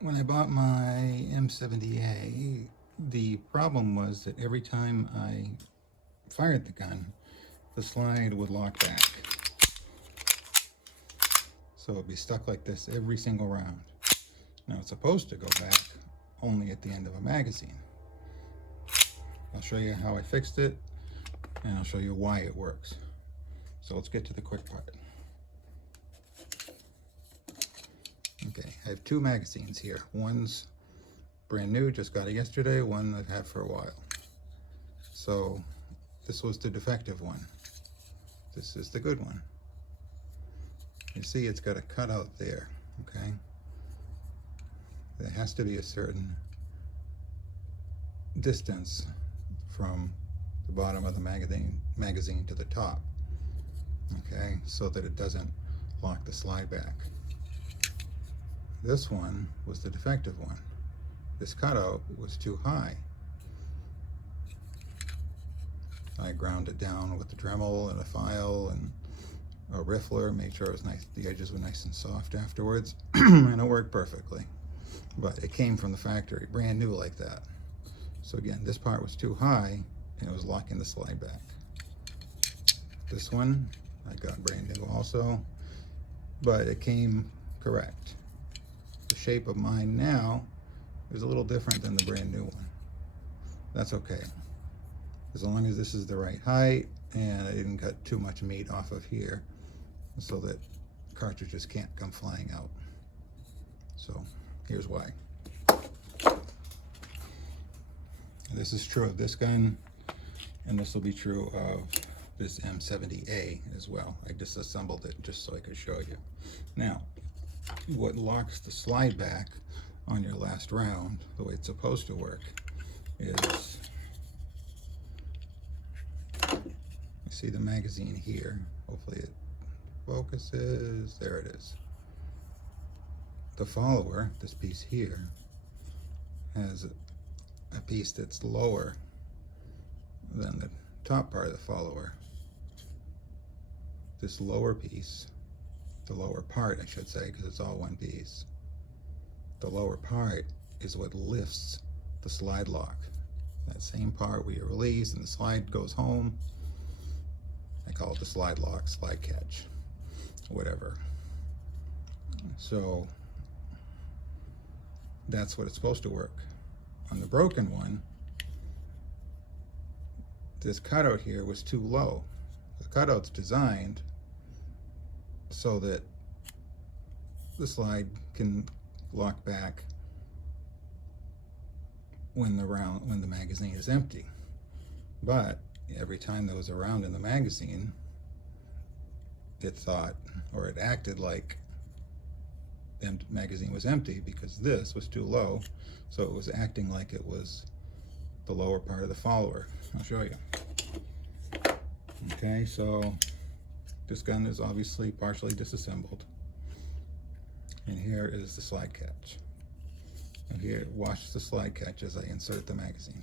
When I bought my M70A, the problem was that every time I fired the gun, the slide would lock back. So it'd be stuck like this every single round. Now it's supposed to go back only at the end of a magazine. I'll show you how I fixed it, and I'll show you why it works. So let's get to the quick part. Okay, I have two magazines here. One's brand new, just got it yesterday. One I've had for a while. So this was the defective one. This is the good one. You see it's got a cutout there, okay? There has to be a certain distance from the bottom of the magazine to the top, okay, so that it doesn't lock the slide back. This one was the defective one. This cutout was too high. I ground it down with the Dremel and a file and a riffler, made sure it was nice, the edges were nice and soft afterwards, and it worked perfectly. But it came from the factory, brand new like that. So again, this part was too high and it was locking the slide back. This one I got brand new also, but it came correct. The shape of mine now is a little different than the brand new one. That's okay, as long as this is the right height and I didn't cut too much meat off of here so that cartridges can't come flying out. So here's why. This is true of this gun, and this will be true of this M70A as well. I disassembled it just so I could show you. Now, what locks the slide back on your last round, the way it's supposed to work, is, you see the magazine here. Hopefully it focuses. There it is. The follower, this piece here, has a piece that's lower than the top part of the follower. This lower piece, the lower part I should say, because it's all one piece, the lower part is what lifts the slide lock. That same part where you release and the slide goes home, I call it the slide lock, slide catch, whatever. So that's what it's supposed to work. On the broken one, this cutout here was too low. The cutout's designed so that the slide can lock back when the magazine is empty. But every time there was a round in the magazine, it thought, or it acted like the magazine was empty because this was too low, so it was acting like it was the lower part of the follower. I'll show you. Okay, so this gun is obviously partially disassembled, and here is the slide catch. And here, watch the slide catch as I insert the magazine.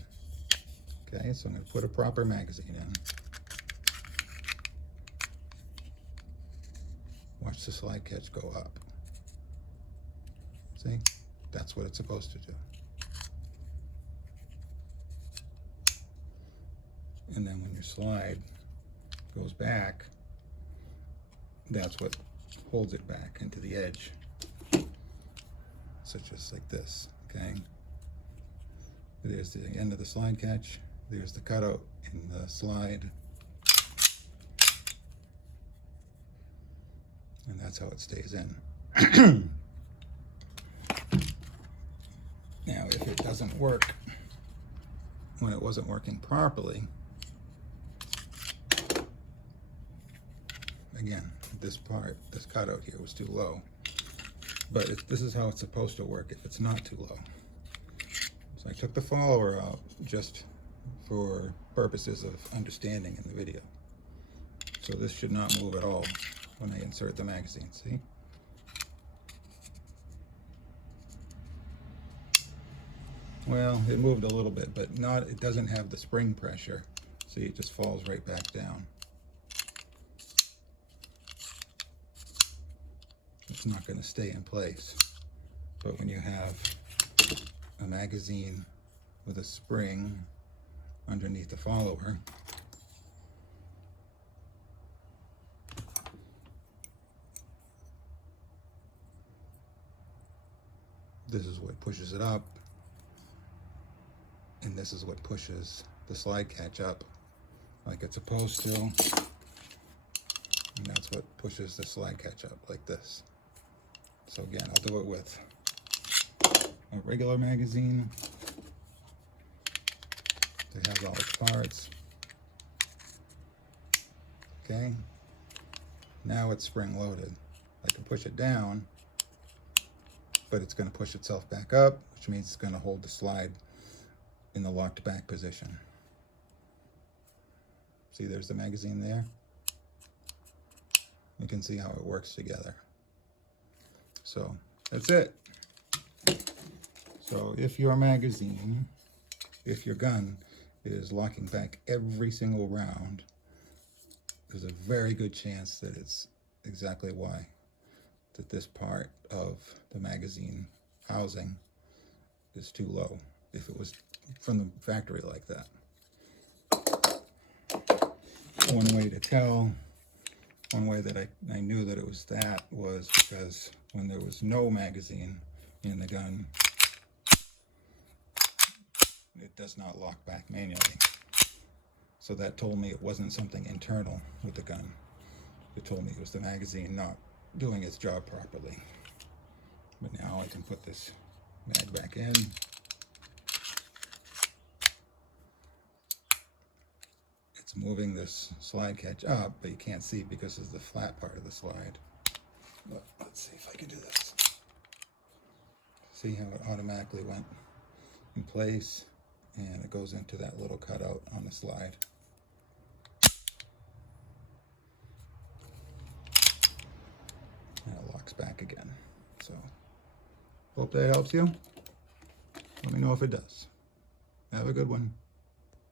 Okay, so I'm going to put a proper magazine in. Watch the slide catch go up. See? That's what it's supposed to do. And then when your slide goes back, that's what holds it back into the edge. So just like this, okay? There's the end of the slide catch. There's the cutout in the slide. And that's how it stays in. Now, if it doesn't work when it wasn't working properly, again, this part, this cutout here was too low. But this is how it's supposed to work if it's not too low. So I took the follower out just for purposes of understanding in the video. So this should not move at all when I insert the magazine, see? Well, it moved a little bit, but not, it doesn't have the spring pressure. See, it just falls right back down. It's not going to stay in place. But when you have a magazine with a spring underneath the follower, this is what pushes it up, and this is what pushes the slide catch up like it's supposed to, and that's what pushes the slide catch up like this. So again, I'll do it with a regular magazine that has all its parts. Okay, now it's spring loaded. I can push it down, but it's going to push itself back up, which means it's going to hold the slide in the locked back position. See, there's the magazine there. You can see how it works together. So that's it. So if your magazine, if your gun is locking back every single round, there's a very good chance that it's exactly why. That this part of the magazine housing is too low if it was from the factory like that. One way to tell, one way that I knew that it was that was because when there was no magazine in the gun, it does not lock back manually. So that told me it wasn't something internal with the gun. It told me it was the magazine not doing its job properly. But now I can put this mag back in. It's moving this slide catch up, but you can't see because it's the flat part of the slide. But let's see if I can do this. See how it automatically went in place, and it goes into that little cutout on the slide. And it locks back again. So, hope that helps you. Let me know if it does. Have a good one.